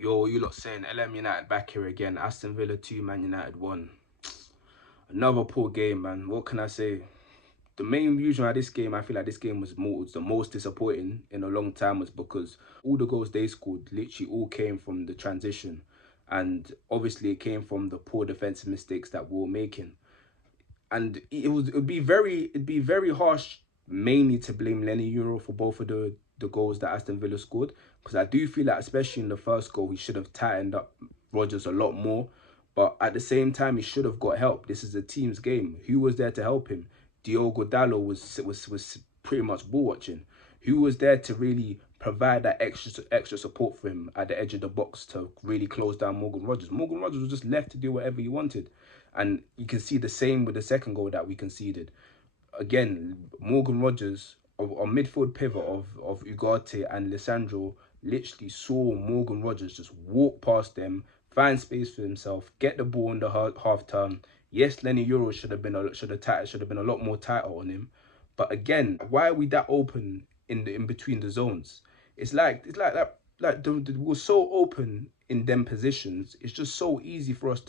Yo, you lot saying LM United back here again. Aston Villa 2, Man United 1. Another poor game, man. What can I say? The main reason why this game, I feel like this game was the most disappointing in a long time, was because all the goals they scored literally all came from the transition. And obviously it came from the poor defensive mistakes that we were making. And it'd be very harsh mainly to blame Lenny Euro for both of the goals that Aston Villa scored, because I do feel like especially in the first goal he should have tightened up Rodgers a lot more, but at the same time he should have got help. This is a team's game. Who was there to help him? Diogo Dallo was pretty much ball watching. Who was there to really provide that extra support for him at the edge of the box to really close down Morgan Rodgers? Morgan Rodgers was just left to do whatever he wanted. And you can see the same with the second goal that we conceded. Again, Morgan Rodgers, a midfield pivot of Ugarte and Lissandro, literally saw Morgan Rodgers just walk past them, find space for himself, get the ball in the half turn. Yes, Lenny Euro should have been a lot more tighter on him. But again, why are we that open in between the zones? It's like that, we're so open in them positions. It's just so easy for us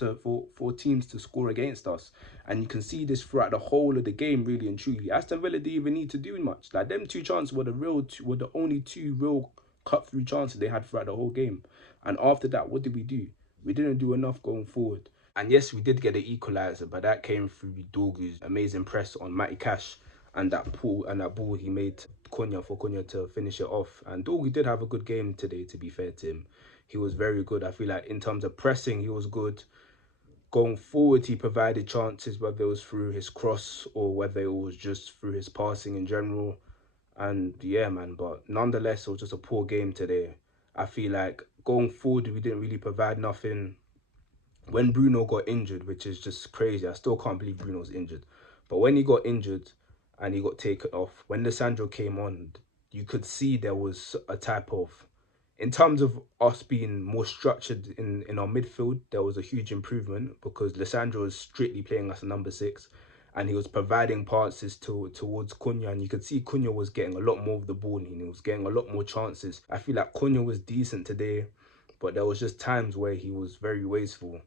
for teams to score against us, and you can see this throughout the whole of the game, really and truly. Aston Villa didn't even need to do much. Like, them two chances were the only two real cut through chances they had throughout the whole game. And after that, what did we do? We didn't do enough going forward. And yes, we did get an equaliser, but that came through Dorgu's amazing press on Matty Cash and that ball he made Cunha to finish it off. And Dorgu did have a good game today, to be fair to him. He was very good. I feel like in terms of pressing, he was good. Going forward, he provided chances, whether it was through his cross or whether it was just through his passing in general. And yeah, man, but nonetheless, it was just a poor game today. I feel like going forward, we didn't really provide nothing. When Bruno got injured, which is just crazy, I still can't believe Bruno's injured. But when he got injured and he got taken off, when Lissandro came on, you could see there was a type of, in terms of us being more structured in our midfield, there was a huge improvement, because Lissandro was strictly playing as a number 6 and he was providing passes towards Cunha, and you could see Cunha was getting a lot more of the ball and he was getting a lot more chances. I feel like Cunha was decent today, but there was just times where he was very wasteful.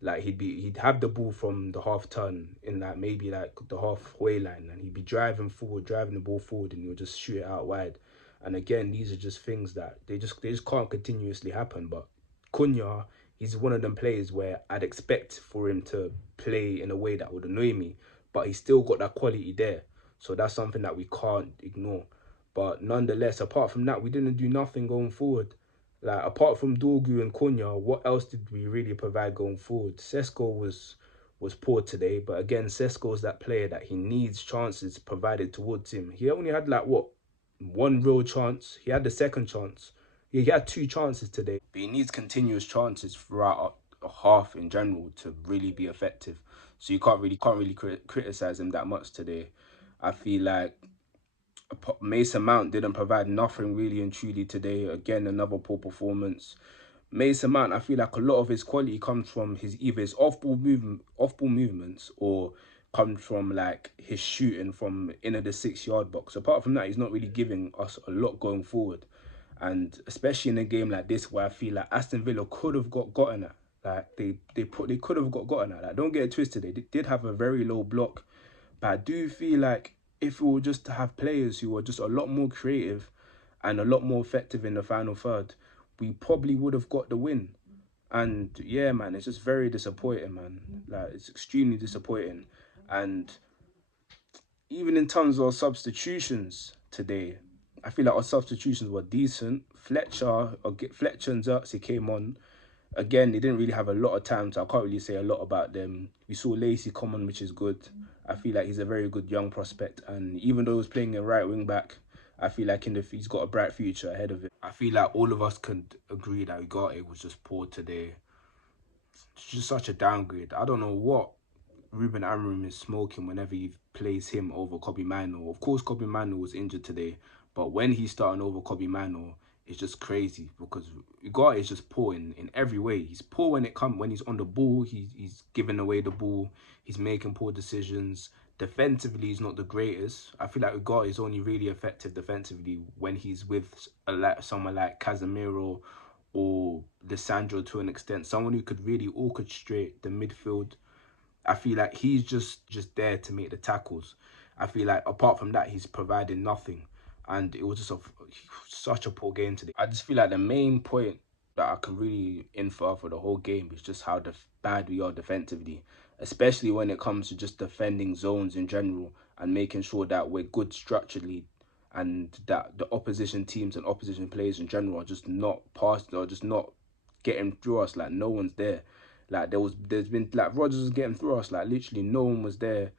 Like, he'd have the ball from the half turn in like maybe like the halfway line, and he'd be driving the ball forward, and he'll just shoot it out wide. And again, these are just things that they just can't continuously happen. But Cunha, he's one of them players where I'd expect for him to play in a way that would annoy me, but he's still got that quality there. So that's something that we can't ignore. But nonetheless, apart from that, we didn't do nothing going forward. Like, apart from Dorgu and Cunha, what else did we really provide going forward? Sesko was poor today, but again, Sesko's that player that he needs chances provided towards him. He only had like what, one real chance. He had the second chance. Yeah, he had two chances today, but he needs continuous chances throughout a half in general to really be effective. So you can't really criticize him that much today. I feel like Mason Mount didn't provide nothing really and truly today. Again, another poor performance. Mason Mount, I feel like a lot of his quality comes from either his off ball movements, or comes from like his shooting from inner the 6 yard box. Apart from that, he's not really giving us a lot going forward. And especially in a game like this, where I feel like Aston Villa could have gotten at. Like, they could have gotten at. Like, don't get it twisted. They did have a very low block, but I do feel like if we were just to have players who were just a lot more creative and a lot more effective in the final third, we probably would have got the win. And yeah, man, it's just very disappointing, man. Like, it's extremely disappointing. And even in terms of our substitutions today, I feel like our substitutions were decent. Fletcher and Xerxes came on. Again, they didn't really have a lot of time, so I can't really say a lot about them. We saw Lacey come on, which is good. I feel like he's a very good young prospect, and even though he was playing a right wing back, I feel like he's got a bright future ahead of him. I feel like all of us could agree that Ugarte was just poor today. It's just such a downgrade. I don't know what Ruben Amorim is smoking whenever he plays him over Kobbie Mainoo. Of course, Kobbie Mainoo was injured today, but when he's starting over Kobbie Mainoo, it's just crazy, because Ugarte is just poor in every way. He's poor when he's on the ball. He's giving away the ball. He's making poor decisions. Defensively, he's not the greatest. I feel like Ugarte is only really effective defensively when he's with someone like Casemiro or Sandro to an extent, someone who could really orchestrate the midfield. I feel like he's just there to make the tackles. I feel like apart from that, he's providing nothing, and it was just such a poor game today. I just feel like the main point that I can really infer for the whole game is just how bad we are defensively, especially when it comes to just defending zones in general and making sure that we're good structurally, and that the opposition teams and opposition players in general are just not passing or just not getting through us. Like, no one's there. Like, there's been like Rodgers was getting through us. Like, literally no one was there,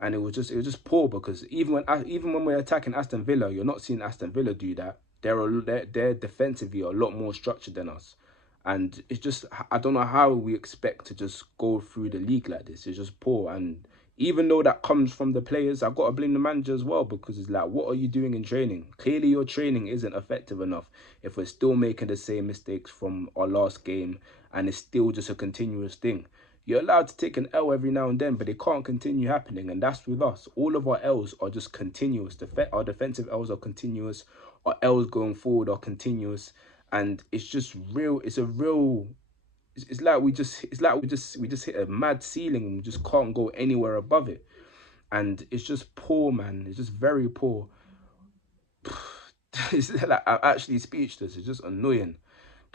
and it was just poor, because even when we're attacking Aston Villa, you're not seeing Aston Villa do that. They're defensively a lot more structured than us, and it's just, I don't know how we expect to just go through the league like this. It's just poor. And even though that comes from the players, I've got to blame the manager as well, because it's like, what are you doing in training? Clearly your training isn't effective enough if we're still making the same mistakes from our last game, and it's still just a continuous thing. You're allowed to take an L every now and then, but it can't continue happening. And that's with us. All of our L's are just continuous. Our defensive L's are continuous. Our L's going forward are continuous. And it's just real. It's like we just hit a mad ceiling, and we just can't go anywhere above it. And it's just poor, man. It's just very poor. It's like, I'm actually speechless. It's just annoying.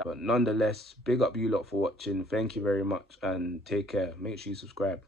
But nonetheless, big up you lot for watching. Thank you very much, and take care. Make sure you subscribe.